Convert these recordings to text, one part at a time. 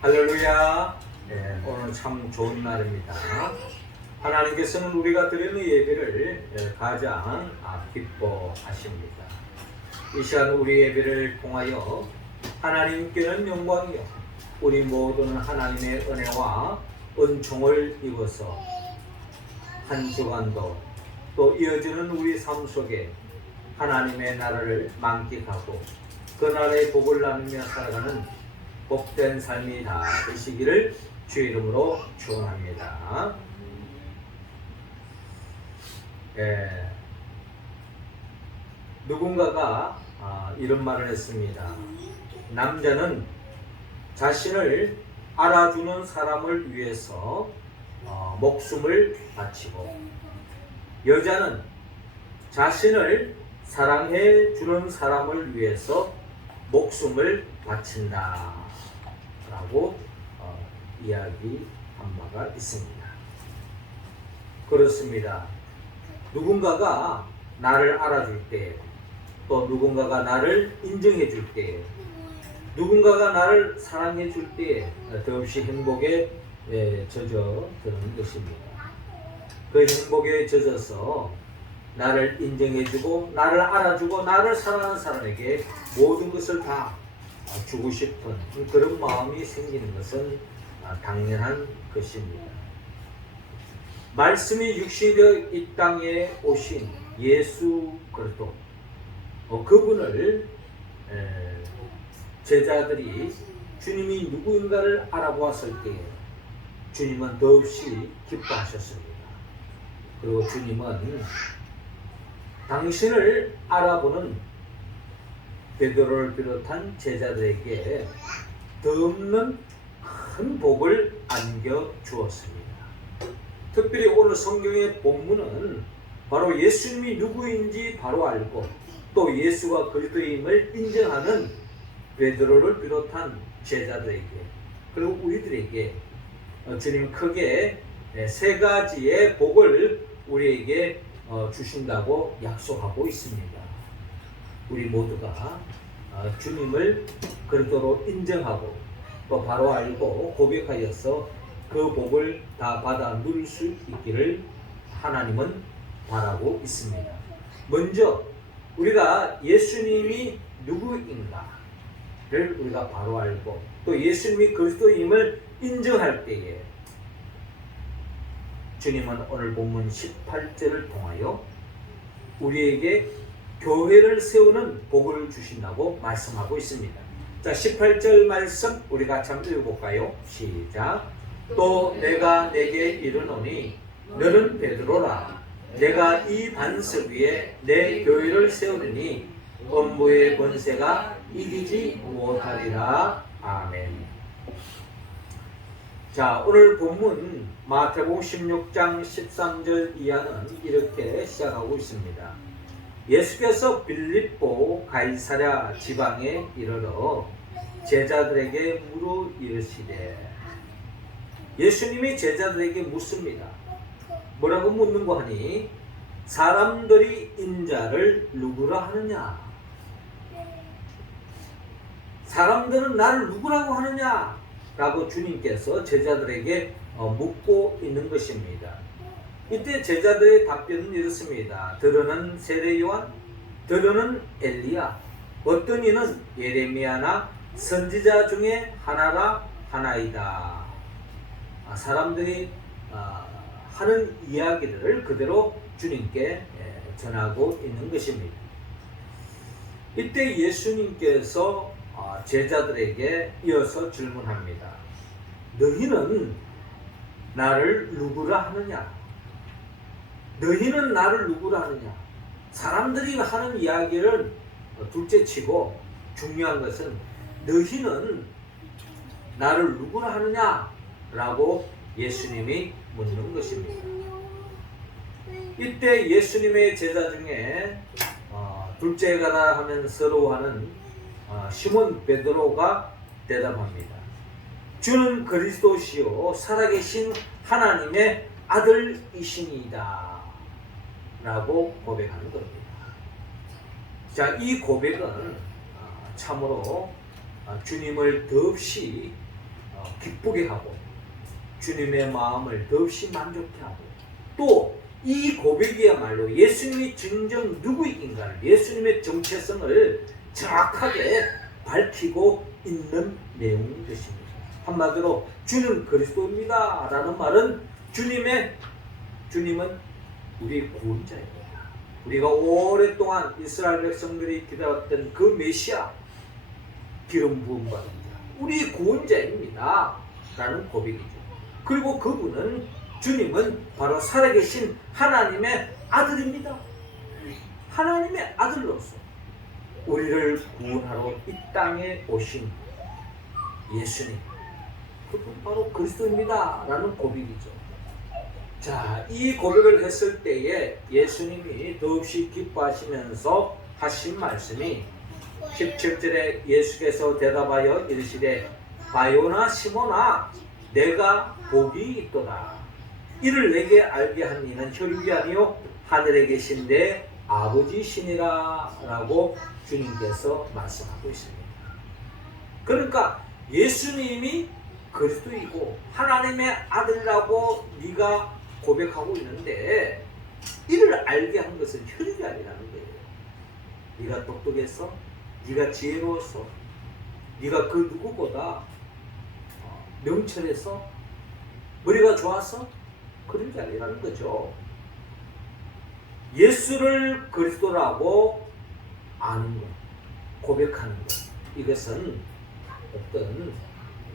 할렐루야. 네, 오늘 참 좋은 날입니다. 하나님께서는 우리가 드리는 예배를 가장 기뻐하십니다. 이 시간 우리 예배를 통하여 하나님께는 영광이요, 우리 모두는 하나님의 은혜와 은총을 입어서 한 주간도 또 이어지는 우리 삶 속에 하나님의 나라를 만끽하고 그 나라의 복을 나누며 살아가는 복된 삶이 다 되시기를 주의 이름으로 축원합니다. 누군가가 이런 말을 했습니다. 남자는 자신을 알아주는 사람을 위해서 목숨을 바치고, 여자는 자신을 사랑해 주는 사람을 위해서 목숨을 바친다 라고 이야기한 바가 있습니다. 그렇습니다. 누군가가 나를 알아줄 때, 또 누군가가 나를 인정해 줄 때, 누군가가 나를 사랑해 줄 때 더없이 행복에 젖어드는 것입니다. 그 행복에 젖어서 나를 인정해주고 나를 알아주고 나를 사랑하는 사람에게 모든 것을 다 주고 싶은 그런 마음이 생기는 것은 당연한 것입니다. 말씀이 육신되어 이 땅에 오신 예수 그리스도, 그분을 제자들이 주님이 누구인가를 알아보았을 때 주님은 더없이 기뻐하셨습니다. 그리고 주님은 당신을 알아보는 베드로를 비롯한 제자들에게 더없는 큰 복을 안겨 주었습니다. 특별히 오늘 성경의 본문은 바로 예수님이 누구인지 바로 알고 또 예수가 그리스도임을 인정하는 베드로를 비롯한 제자들에게, 그리고 우리들에게 주님 크게 세 가지의 복을 우리에게 주신다고 약속하고 있습니다. 우리 모두가 주님을 그리스도로 인정하고 또 바로 알고 고백하여서 그 복을 다 받아 누릴 수 있기를 하나님은 바라고 있습니다. 먼저 우리가 예수님이 누구인가를 우리가 바로 알고 또 예수님이 그리스도임을 인정할 때에 주님은 오늘 본문 18절을 통하여 우리에게 교회를 세우는 복을 주신다고 말씀하고 있습니다. 자, 18절 말씀 우리 같이 한번 읽어볼까요? 시작. 또 내가 내게 이르노니 너는 베드로라. 내가 이 반석 위에 내 교회를 세우리니 음부의 권세가 이기지 못하리라. 아멘. 자, 오늘 본문 마태복음 16장 13절 이하는 이렇게 시작하고 있습니다. 예수께서 빌립보 가이사랴 지방에 이르러 제자들에게 물어 이르시되, 예수님이 제자들에게 묻습니다. 뭐라고 묻는고 하니, 사람들이 인자를 누구라 하느냐? 사람들은 나를 누구라고 하느냐? 라고 주님께서 제자들에게 묻고 있는 것입니다. 이때 제자들의 답변은 이렇습니다. 들으는 세례 요한, 들으는 엘리야, 어떤 이는 예레미야나 선지자 중에 하나라 하나이다. 사람들이 하는 이야기들을 그대로 주님께 전하고 있는 것입니다. 이때 예수님께서 제자들에게 이어서 질문합니다. 너희는 나를 누구라 하느냐? 너희는 나를 누구라 하느냐? 사람들이 하는 이야기를 둘째치고 중요한 것은 너희는 나를 누구라 하느냐? 라고 예수님이 묻는 것입니다. 이때 예수님의 제자 중에 둘째가라 하면 서러워하는 시몬 베드로가 대답합니다. 주는 그리스도시요 살아계신 하나님의 아들이시니이다 라고 고백하는 겁니다. 자, 이 고백은 참으로 주님을 더없이 기쁘게 하고 주님의 마음을 더없이 만족해 하고 또 이 고백이야말로 예수님이 진정 누구인가를 예수님의 정체성을 정확하게 밝히고 있는 내용인 것입니다. 한마디로 주는 그리스도입니다 라는 말은 주님은 우리 구원자입니다. 우리가 오랫동안 이스라엘 백성들이 기다렸던 그 메시아 기름 부음 받은 자 우리 구원자입니다 라는 고백이죠. 그리고 주님은 바로 살아계신 하나님의 아들입니다. 하나님의 아들로서 우리를 구원하러 이 땅에 오신 예수님 그분 바로 그리스도입니다 라는 고백이죠. 자, 이 고백을 했을 때에 예수님이 더없이 기뻐하시면서 하신 말씀이 17절에 예수께서 대답하여 이르시되 바요나 시몬아 내가 복이 있도다. 이를 내게 알게 한 이는 혈육이 아니요 하늘에 계신 내 아버지시니라 라고 주님께서 말씀하고 있습니다. 그러니까 예수님이 그리스도이고 하나님의 아들이라고 네가 고백하고 있는데 이를 알게 한 것은 혈육이 아니라는 거예요. 네가 똑똑해서 네가 지혜로워서 네가 그 누구보다 명철해서 머리가 좋아서 그런 게 아니라는 거죠. 예수를 그리스도라고 아는 것, 고백하는 것 이것은 어떤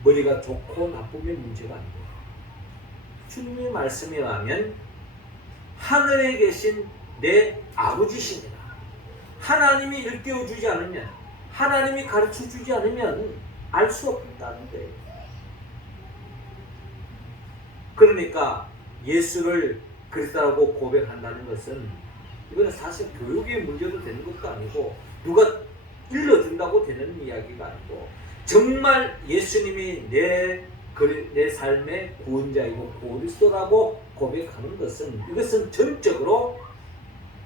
머리가 좋고 나쁨의 문제가 아니고 주님의 말씀에 의하면 하늘에 계신 내 아버지시니라. 하나님이 일깨워주지 않으면 하나님이 가르쳐주지 않으면 알 수 없다는 거예요. 그러니까 예수를 그리스도라고 고백한다는 것은 이거는 사실 교육의 문제도 되는 것도 아니고 누가 일러준다고 되는 이야기가 아니고 정말 예수님이 내 삶의 구원자이고 그리스도라고 고백하는 것은 이것은 전적으로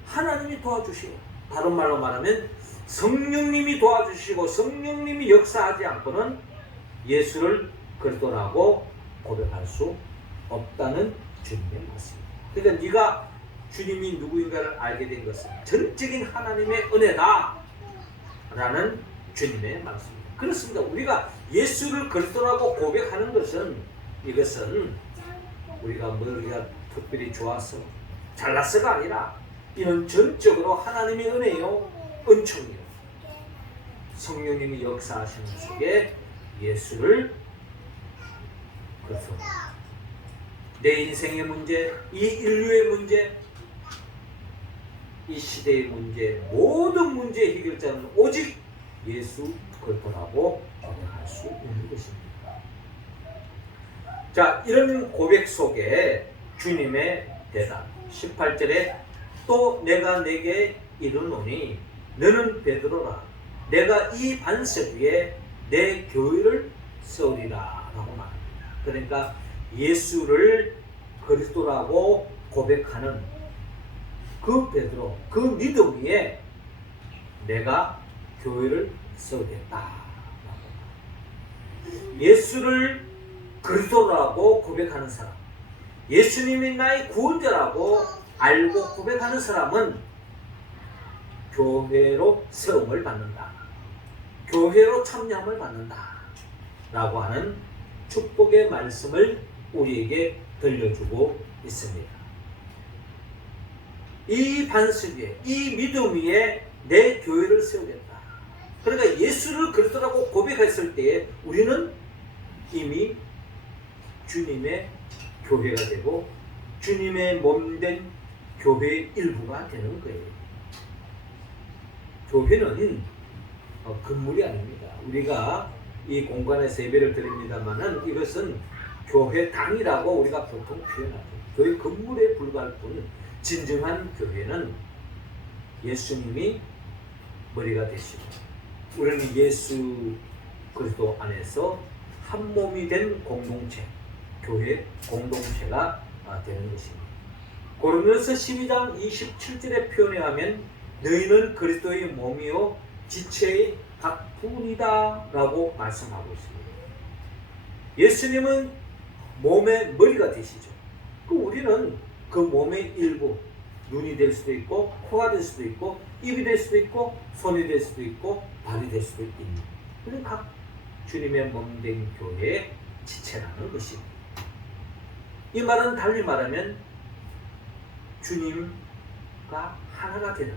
하나님이 도와주시고 다른 말로 말하면 성령님이 도와주시고 성령님이 역사하지 않고는 예수를 그리스도라고 고백할 수 없다는 주님의 말씀입니다. 그러니까 네가 주님이 누구인가를 알게 된 것은 전적인 하나님의 은혜다 라는 주님의 말씀입니다. 그렇습니다. 우리가 예수를 그리스도라고 고백하는 것은 이것은 우리가 머리가 특별히 좋아서 잘났어가 아니라 이는 전적으로 하나님의 은혜요 은총이요 성령님이 역사하시는 속에 예수를 그래서 내 인생의 문제, 이 인류의 문제, 이 시대의 문제, 모든 문제의 해결자는 오직 예수 그리스도라고 고백할 수 있는 것입니다. 자, 이런 고백 속에 주님의 대답 18절에 또 내가 내게 이르노니 너는 베드로라 내가 이 반석 위에 내 교회를 세우리라 라고 말합니다. 그러니까 예수를 그리스도라고 고백하는 그 베드로, 그 믿음 위에 내가 교회를 세우겠다. 예수를 그리스도라고 고백하는 사람, 예수님이 나의 구원자라고 알고 고백하는 사람은 교회로 세움을 받는다. 교회로 참여함을 받는다. 라고 하는 축복의 말씀을 우리에게 들려주고 있습니다. 이 반석 위에, 이 믿음 위에 내 교회를 세우겠다. 그러니까 예수를 그리스도라고 고백했을 때에 우리는 이미 주님의 교회가 되고 주님의 몸된 교회의 일부가 되는 거예요. 교회는 건물이 아닙니다. 우리가 이 공간에서 예배를 드립니다만은 이것은 교회당이라고 우리가 보통 표현하죠. 교회 건물에 불과할 뿐 진정한 교회는 예수님이 머리가 되시고 우리는 예수 그리스도 안에서 한 몸이 된 공동체, 교회 공동체가 되는 것입니다. 고린도서 12장 27절의 표현에 하면 너희는 그리스도의 몸이요 지체의 각 부분이다 라고 말씀하고 있습니다. 예수님은 몸의 머리가 되시죠. 그 우리는 그 몸의 일부, 눈이 될 수도 있고 코가 될 수도 있고 입이 될 수도 있고 손이 될 수도 있고 발이 될 수도 있는 그런 각 주님의 몸된 교회의 지체라는 것입니다. 이 말은 달리 말하면 주님과 하나가 되는,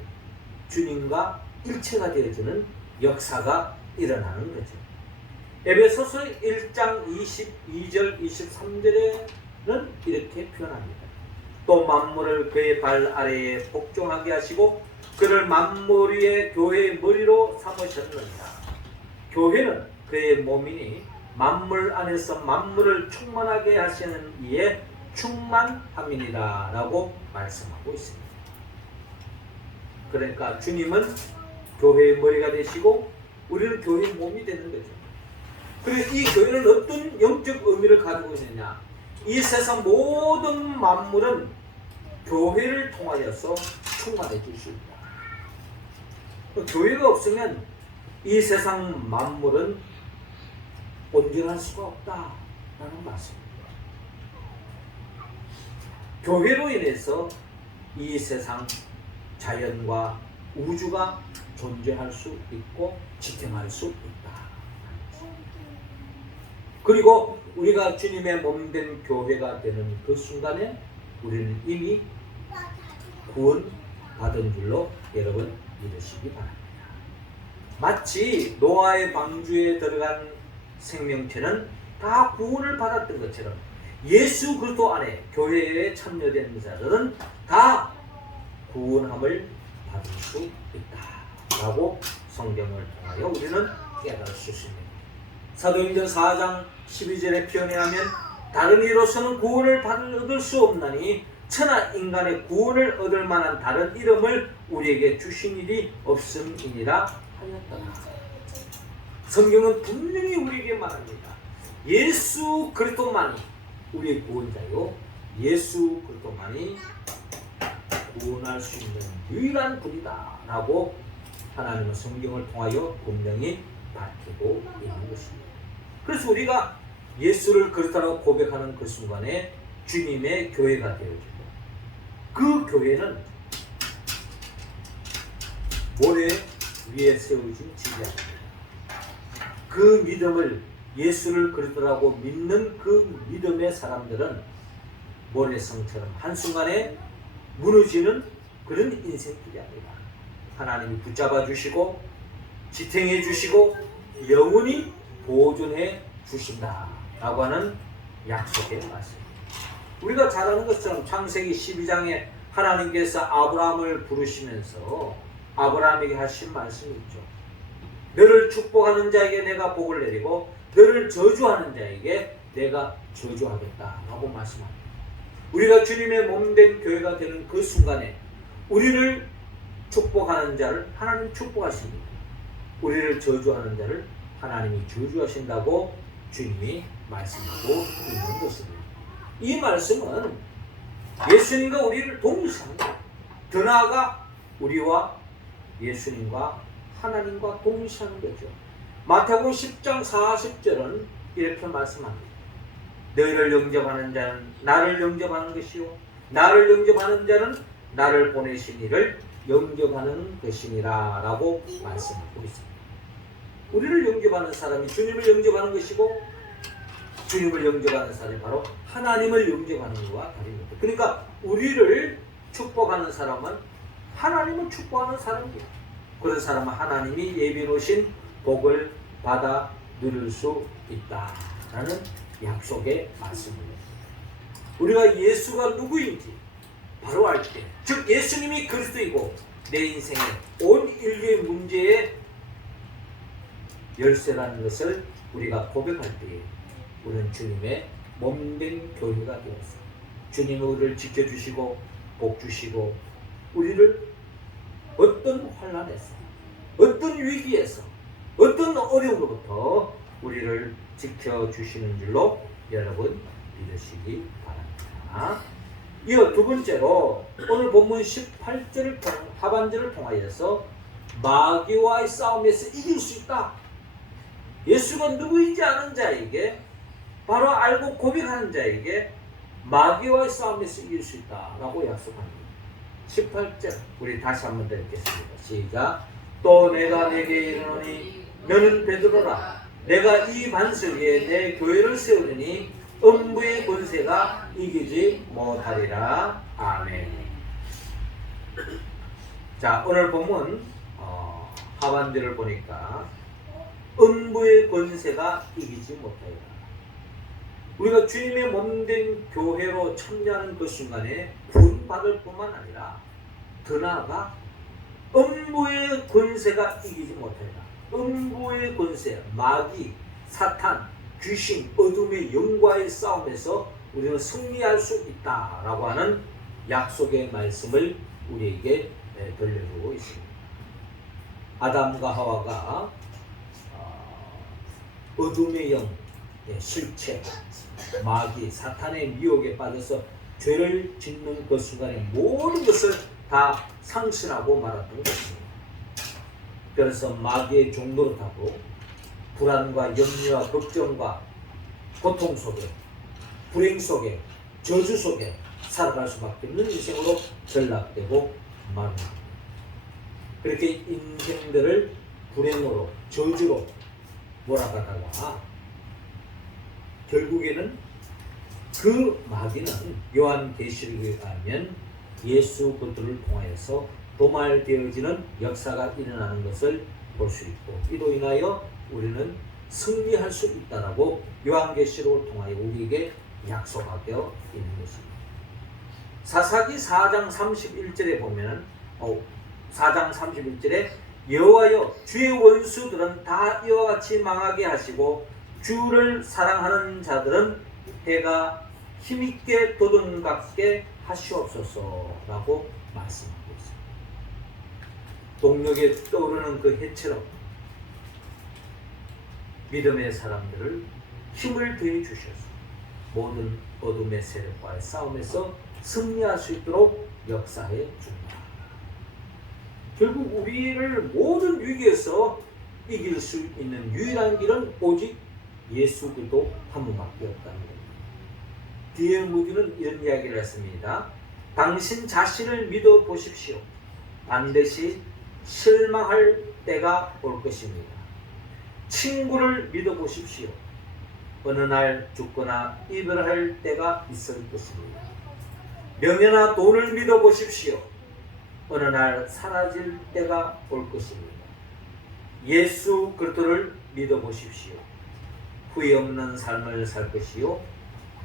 주님과 일체가 되어지는 역사가 일어나는 거죠. 에베소서 1장 22절 23절에는 이렇게 표현합니다. 또 만물을 그의 발 아래에 복종하게 하시고 그를 만물 위에 교회의 머리로 삼으셨느니라. 교회는 그의 몸이니 만물 안에서 만물을 충만하게 하시는 이에 충만함이니라 라고 말씀하고 있습니다. 그러니까 주님은 교회의 머리가 되시고 우리는 교회의 몸이 되는 거죠. 그래서 이 교회는 어떤 영적 의미를 가지고 있느냐, 이 세상 모든 만물은 교회를 통하여서 충만해 주십니다. 교회가 없으면 이 세상 만물은 온전할 수가 없다라는 말씀입니다. 교회로 인해서 이 세상 자연과 우주가 존재할 수 있고 지탱할 수 있다. 그리고 우리가 주님의 몸된 교회가 되는 그 순간에 우리는 이미 구원받은 줄로 여러분 믿으시기 바랍니다. 마치 노아의 방주에 들어간 생명체는 다 구원을 받았던 것처럼 예수 그리스도 안에 교회에 참여된 자들은 다 구원함을 받을 수 있다라고 성경을 통하여 우리는 깨달을 수 있습니다. 사도행전 4장 12절에 표현에 하면 다른 이로서는 구원을 얻을 수 없나니 천하 인간의 구원을 얻을 만한 다른 이름을 우리에게 주신 일이 없음이니라 하였더라. 성경은 분명히 우리에게 말합니다. 예수 그리스도만이 우리의 구원자요, 예수 그리스도만이 구원할 수 있는 유일한 분이다 라고 하나님은 성경을 통하여 분명히 밝히고 있는 것입니다. 그래서 우리가 예수를 그리스도라고 고백하는 그 순간에 주님의 교회가 되어지고 그 교회는 모래 위에 세우신 지배입니다. 그 믿음을, 예수를 그리스도라고 믿는 그 믿음의 사람들은 모래성처럼 한순간에 무너지는 그런 인생길이 아니다. 하나님이 붙잡아 주시고 지탱해 주시고 영원히 보존해 주신다라고 하는 약속의 말씀입니다. 우리가 잘 아는 것처럼 창세기 12장에 하나님께서 아브라함을 부르시면서 아브라함에게 하신 말씀이 있죠. 너를 축복하는 자에게 내가 복을 내리고 너를 저주하는 자에게 내가 저주하겠다라고 말씀합니다. 우리가 주님의 몸된 교회가 되는 그 순간에 우리를 축복하는 자를 하나님 축복하십니다. 우리를 저주하는 자를 하나님이 저주하신다고 주님이 말씀하고 있는 것입니다. 이 말씀은 예수님과 우리를 동일시합니다. 더 나아가 우리와 예수님과 하나님과 동일시하는 거죠. 마태복음 10장 40절은 이렇게 말씀합니다. 너희를 영접하는 자는 나를 영접하는 것이요 나를 영접하는 자는 나를 보내신 이를 영접하는 것이니라 라고 말씀하고 있습니다. 우리를 영접하는 사람이 주님을 영접하는 것이고 주님을 영접하는 사람이 바로 하나님을 영접하는 것과 다릅니다. 그러니까 우리를 축복하는 사람은 하나님을 축복하는 사람이에요. 그런 사람은 하나님이 예비해 놓으신 복을 받아 누릴 수 있다라는 약속의 말씀입니다. 우리가 예수가 누구인지 바로 알 때, 즉 예수님이 그리스도이고 내 인생의 온 인류의 문제의 열쇠라는 것을 우리가 고백할 때에 우리는 주님의 몸된 교회가 되어서 주님은 우리를 지켜주시고 복주시고 우리를 어떤 환난에서 어떤 위기에서 어떤 어려움으로부터 우리를 지켜주시는 줄로 여러분 믿으시기 바랍니다. 이어 두 번째로 오늘 본문 18절을 하반절을 통하여서 마귀와의 싸움에서 이길 수 있다. 예수가 누구인지 아는 자에게 바로 알고 고백하는 자에게 마귀와의 싸움에서 이길 수 있다라고 약속합니다. 18절 우리 다시 한번 더 읽겠습니다. 시작. 또 내가 내게 이르노니 너는 베드로라. 내가 이 반석 위에 내 교회를 세우리니 음부의 권세가 이기지 못하리라. 아멘. 자, 오늘 본문 하반절을 보니까 음부의 권세가 이기지 못하리라. 우리가 주님의 몸된 교회로 참여하는 그 순간에 구원받을 뿐만 아니라 더 나아가 음부의 권세가 이기지 못하리라. 음부의 권세, 마귀, 사탄, 귀신, 어둠의 영과의 싸움에서 우리는 승리할 수 있다라고 하는 약속의 말씀을 우리에게 들려주고 있습니다. 아담과 하와가 어둠의 영, 실체, 마귀, 사탄의 미혹에 빠져서 죄를 짓는 그 순간에 모든 것을 다 상실하고 말았던 것입니다. 그래서 마귀의 종노릇하고 불안과 염려와 걱정과 고통 속에, 불행 속에, 저주 속에 살아갈 수밖에 없는 인생으로 전락되고 말합니다. 그렇게 인생들을 불행으로, 저주로 몰아가다가 결국에는 그 마귀는 요한계시록에 가면 예수 그리스도를 통하여서 도말되어지는 역사가 일어나는 것을 볼 수 있고, 이로 인하여 우리는 승리할 수 있다라고 요한계시록을 통하여 우리에게 약속하여 있는 것입니다. 사사기 4장 31절에 보면 4장 31절에 여호와여 주의 원수들은 다 이와 같이 망하게 하시고 주를 사랑하는 자들은 해가 힘있게 돋음같게 하시옵소서라고 말씀하고 있습니다. 동력에 떠오르는 그 해처럼 믿음의 사람들을 힘을 더해 주셔서 모든 어둠의 세력과의 싸움에서 승리할 수 있도록 역사해 준다. 결국 우리를 모든 위기에서 이길 수 있는 유일한 길은 오직 예수 그리스도 한 분밖에 없다는 겁니다. 뒤에 무기는 이런 이야기를 했습니다. 당신 자신을 믿어 보십시오. 반드시 실망할 때가 올 것입니다. 친구를 믿어 보십시오. 어느 날 죽거나 이별할 때가 있을 것입니다. 명예나 돈을 믿어 보십시오. 어느 날 사라질 때가 올 것입니다. 예수 그리스도를 믿어 보십시오. 후회 없는 삶을 살 것이요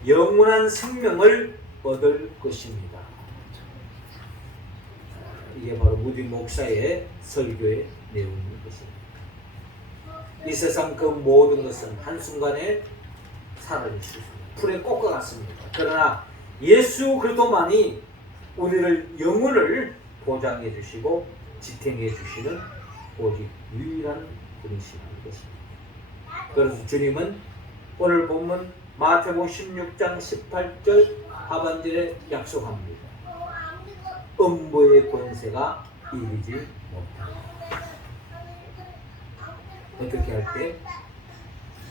영원한 생명을 얻을 것입니다. 이게 바로 무디 목사의 설교의 내용인 것입니다. 이 세상 그 모든 것은 한순간에 사라질 수 있습니다. 풀에 꽃과 같습니다. 그러나 예수 그리스도만이 우리를 영혼을 보장해 주시고 지탱해 주시는 오직 유일한 분이시라는 것입니다. 그래서 주님은 오늘 본문 마태복음 16장 18절 하반절에 약속합니다. 음부의 권세가 이기지 못한다. 어떻게 할 때?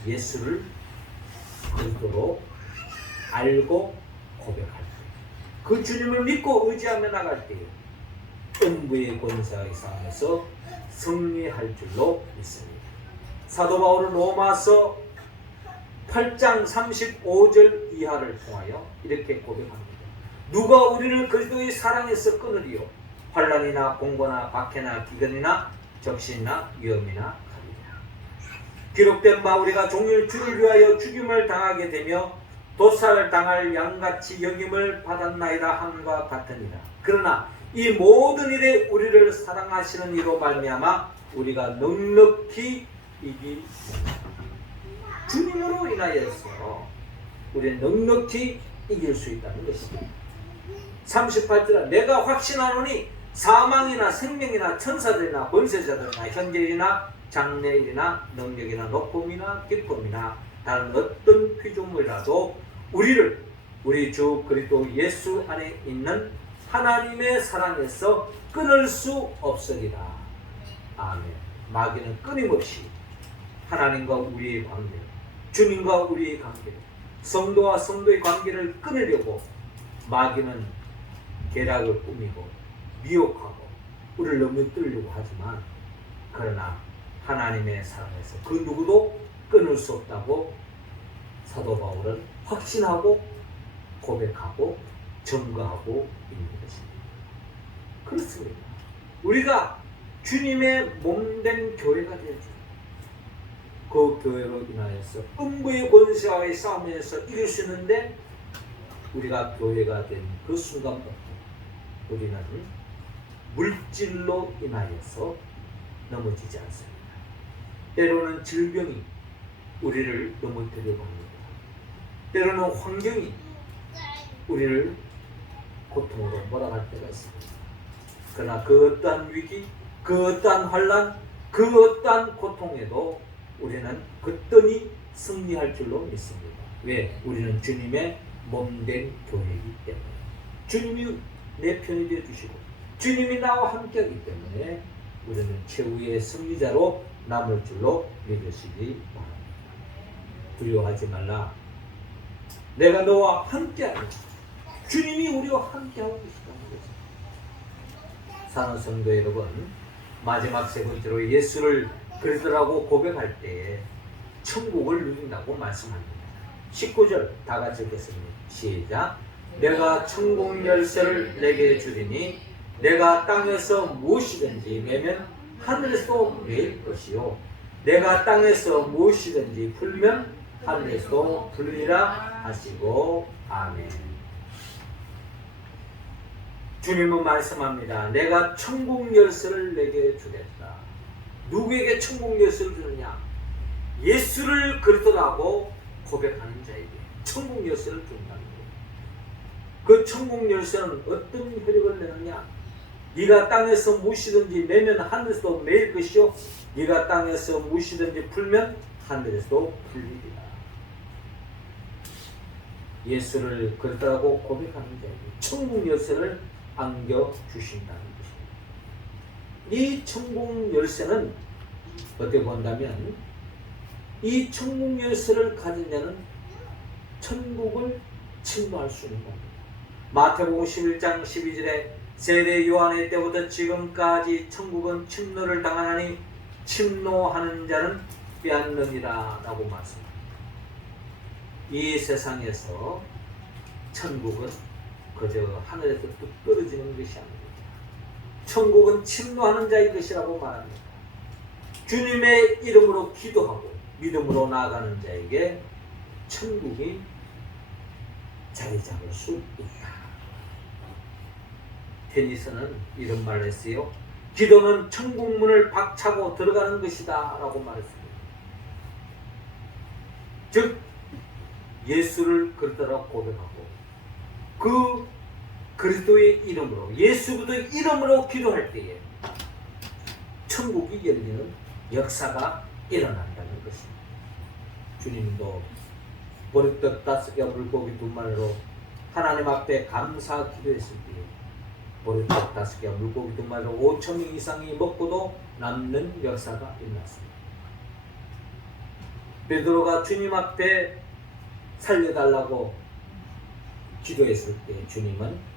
예수를 그리스도로 알고 고백할 때, 그 주님을 믿고 의지하며 나갈 때 음부의 권세의 싸움에서 승리할 줄로 믿습니다. 사도 바울은 로마서 8장 35절 이하를 통하여 이렇게 고백합니다. 누가 우리를 그리스도의 사랑에서 끊으리요? 환난이나 공고나 박해나 기근이나 적신이나 위험이나 칼이라. 기록된 바 우리가 종일 주를 위하여 죽임을 당하게 되며 도살당할 양같이 여김을 받았나이다 함과 같으니라. 그러나 이 모든 일에 우리를 사랑하시는 이로 말미암아 우리가 넉넉히 이기 주님으로 인하여서 우리는 넉넉히 이길 수 있다는 것입니다. 38절 내가 확신하노니 사망이나 생명이나 천사들이나 권세자들이나 현재일이나 장래일이나 능력이나 높음이나 깊음이나 다른 어떤 피조물이라도 우리 주 그리스도 예수 안에 있는 하나님의 사랑에서 끊을 수 없으리라. 아멘. 마귀는 끊임없이 하나님과 우리의 관계, 주님과 우리의 관계, 성도와 성도의 관계를 끊으려고 마귀는 계략을 꾸미고 미혹하고 우리를 넘어뜨리려고 하지만, 그러나 하나님의 사랑에서 그 누구도 끊을 수 없다고 사도 바울은 확신하고 고백하고 증거하고 있는 것입니다. 그렇습니다. 우리가 주님의 몸된 교회가 되어야죠. 그 교회로 인하여서 음부의 권세와의 싸움에서 이길 수 있는데, 우리가 교회가 된 그 순간부터 우리는 물질로 인하여서 넘어지지 않습니다. 때로는 질병이 우리를 넘어뜨리려고 합니다. 때로는 환경이 우리를 고통으로 몰아갈 때가 있습니다. 그러나 그 어떠한 위기, 그 어떠한 환난, 그 어떠한 고통에도 우리는 그떠니 승리할 줄로 믿습니다. 왜? 우리는 주님의 몸된 교회이기 때문에. 주님이 내 편이 되어주시고 주님이 나와 함께하기 때문에 우리는 최후의 승리자로 남을 줄로 믿으시기 바랍니다. 두려워하지 말라. 내가 너와 함께하리라. 주님이 우리와 함께하고 계시다는 것입니다. 사랑하는 성도 여러분, 마지막 세 번째로 예수를 그리스도라고 고백할 때에 천국을 누린다고 말씀합니다. 19절 다 같이 읽겠습니다. 시작. 내가 천국 열쇠를 내게 주리니 내가 땅에서 무엇이든지 매면 하늘에서도 매일 것이요 내가 땅에서 무엇이든지 풀면 하늘에서도 풀리라 하시고. 아멘. 주님은 말씀합니다. 내가 천국 열쇠를 내게 주겠다. 누구에게 천국 열쇠를 주느냐? 예수를 그리스도라고 고백하는 자에게 천국 열쇠를 준다는 거예요. 그 천국 열쇠는 어떤 효력을 내느냐? 네가 땅에서 무엇이든지 매면 하늘에서도 매일 것이요 네가 땅에서 무엇이든지 풀면 하늘에서도 풀리리라. 예수를 그리스도라고 고백하는 자에게 천국 열쇠를 안겨주신다는 것입니다. 이 천국 열쇠는 어떻게 본다면, 이 천국 열쇠를 가진 자는 천국을 침노할 수 있는 겁니다. 마태복음 11장 12절에 세례 요한의 때부터 지금까지 천국은 침노를 당하나니 침노하는 자는 빼앗느니라 라고 말씀합니다. 이 세상에서 천국은 그저 하늘에서 뚝 떨어지는 것이 아닙니다. 천국은 침노하는 자의 것이라고 말합니다. 주님의 이름으로 기도하고 믿음으로 나아가는 자에게 천국이 자리 잡을 수 있다. 테니스는 이런 말을 했어요. 기도는 천국문을 박차고 들어가는 것이다 라고 말했습니다. 즉 예수를 그리스도라고 고백하고 그 그리스도의 이름으로, 예수 그리스도의 이름으로 기도할 때에 천국이 열리는 역사가 일어난다는 것입니다. 주님도 보리떡 5개와 물고기 2마리로 하나님 앞에 감사 기도했을 때에 보리떡 5개와 물고기 2마리로 5,000명 이상이 먹고도 남는 역사가 일어났습니다. 베드로가 주님 앞에 살려달라고 기도했을 때 주님은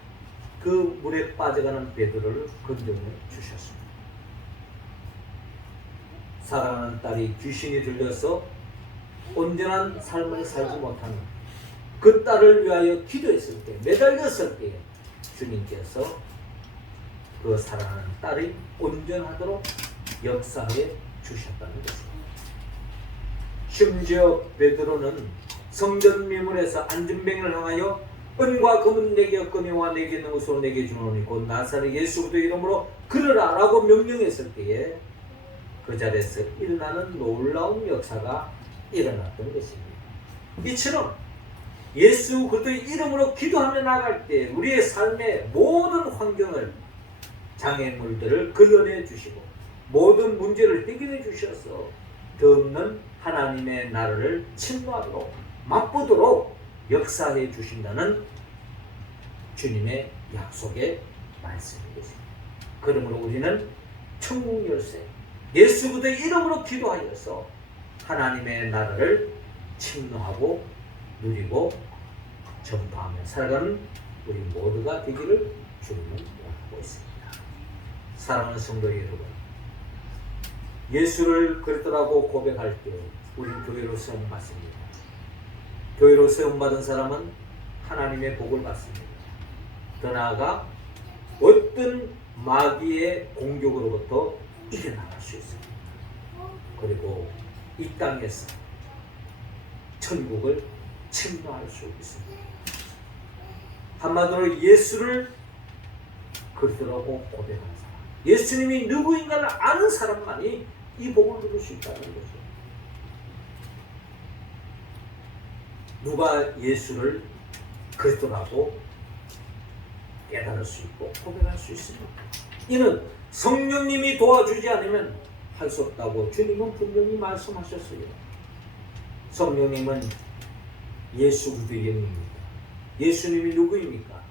그 물에 빠져가는 베드로를 건져내 주셨습니다. 사랑하는 딸이 귀신이 들려서 온전한 삶을 살지 못하는 그 딸을 위하여 기도했을 때, 매달렸을 때 주님께서 그 사랑하는 딸이 온전하도록 역사해 주셨다는 것입니다. 심지어 베드로는 성전 미문에서 안전병을 향하여 은과 금은 내게 없거니와 내게 있는 것으로 내게 주노니 곧 나사렛 예수 그리스도 이름으로 그러라 라고 명령했을 때에 그 자리에서 일어나는 놀라운 역사가 일어났던 것입니다. 이처럼 예수 그리스도의 이름으로 기도하며 나갈 때 우리의 삶의 모든 환경을, 장애물들을 걸러내 주시고 모든 문제를 해결해 주셔서 더 없는 하나님의 나라를 침노하도록 맛보도록 역사해 주신다는 주님의 약속의 말씀이겠습니다. 그러므로 우리는 천국 열쇠, 예수 그리스도의 이름으로 기도하여서 하나님의 나라를 침노하고 누리고 전파하며 살아가는 우리 모두가 되기를 주님은 원하고 있습니다. 사랑하는 성도 여러분, 예수를 그리스도라고 고백할 때 우리 교회로 세움 받습니다. 교회로 세움 받은 사람은 하나님의 복을 받습니다. 더 나아가 어떤 마귀의 공격으로부터 이겨나갈 수 있습니다. 그리고 이 땅에서 천국을 침노할 수 있습니다. 한마디로 예수를 그리스도라고 고백하는 사람, 예수님이 누구인가를 아는 사람만이 이 복을 누릴 수 있다는 거죠. 누가 예수를 그리스도라고 깨달을 수 있고 고백할 수 있습니다. 이는 성령님이 도와주지 않으면 할 수 없다고 주님은 분명히 말씀하셨어요. 성령님은 예수 그리스도의 영입니다. 예수님이 누구입니까?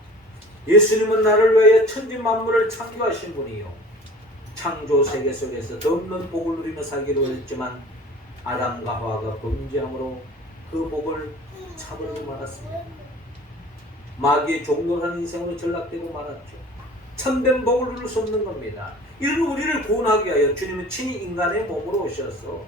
예수님은 나를 위하여 천지 만물을 창조하신 분이요, 창조 세계 속에서 덮는 복을 누리며 살기로 했지만 아담과 하와가 범죄함으로 그 복을 차버리고 말았습니다. 마귀의 종노란 인생으로 전락되고 말았죠. 참된 복을 누릴 수 없는 겁니다. 이런 우리를 구원하기 위하여 주님은 친히 인간의 몸으로 오셔서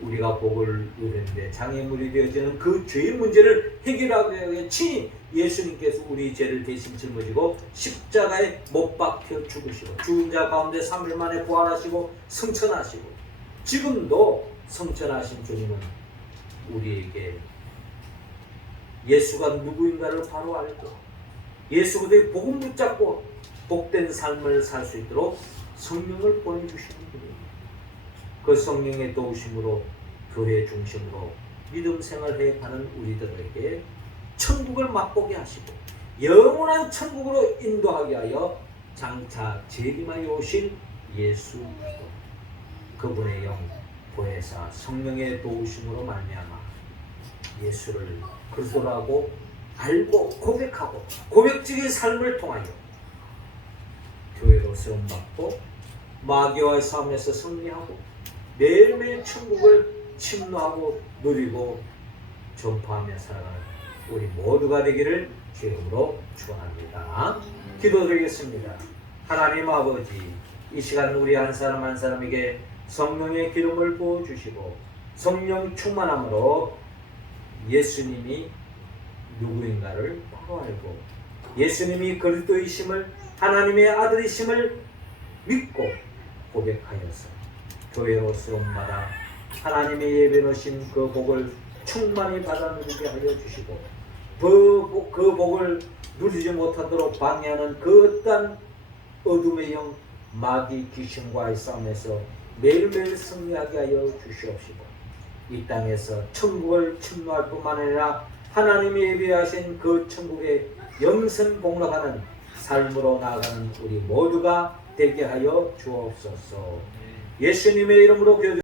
우리가 복을 누리는데 장애물이 되어지는 그 죄의 문제를 해결하기 위해 친히 예수님께서 우리 죄를 대신 짊어지고 십자가에 못 박혀 죽으시고 죽은 자 가운데 3일 만에 부활하시고 성천하시고 지금도 성천하신 주님은 우리에게 예수가 누구인가를 바로 알고 예수 그리스도의 복음 붙잡고 복된 삶을 살 수 있도록 성령을 보내주시는 분입니다. 그 성령의 도우심으로 교회 중심으로 믿음 생활해 가는 우리들에게 천국을 맛보게 하시고 영원한 천국으로 인도하게 하여 장차 재림하여 오실 예수 그리스도, 그분의 영 보혜사 성령의 도우심으로 말미암아 예수를 그리스도라고 알고 고백하고 고백적인 삶을 통하여 교회로 세움받고 마귀와의 싸움에서 승리하고 매일매일 천국을 침노하고 누리고 전파하며 살아가는 우리 모두가 되기를 주님으로 축원합니다. 기도드리겠습니다. 하나님 아버지, 이 시간 우리 한 사람 한 사람에게 성령의 기름을 부어주시고 성령 충만함으로 예수님이 누구인가를 바로 알고 예수님이 그리스도이심을 하나님의 아들이심을 믿고 고백하여서 교회로 세움받아 하나님의 예배 놓으신 그 복을 충만히 받아 누리게 하여 주시고 그 복을 누리지 못하도록 방해하는 그 어떤 어둠의 영 마귀 귀신과의 싸움에서 매일매일 승리하게 하여 주시옵시고 이 땅에서 천국을 침노할 뿐만 아니라 하나님이 예비하신 그 천국의 영생 복락하는 삶으로 나아가는 우리 모두가 되게 하여 주옵소서. 예수님의 이름으로 기도